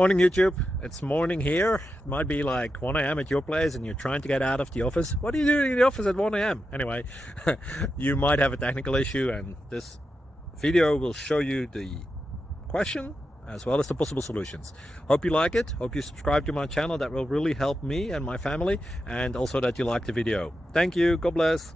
Morning YouTube, it's morning here. It might be like 1 a.m. at your place and you're trying to get out of the office. What are you doing in the office at 1 a.m.? Anyway, you might have a technical issue and this video will show you the question as well as the possible solutions. Hope you like it, hope you subscribe to my channel. That will really help me and my family, and also that you like the video. Thank you, God bless.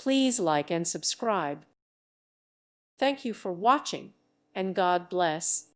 Please like and subscribe. Thank you for watching, and God bless.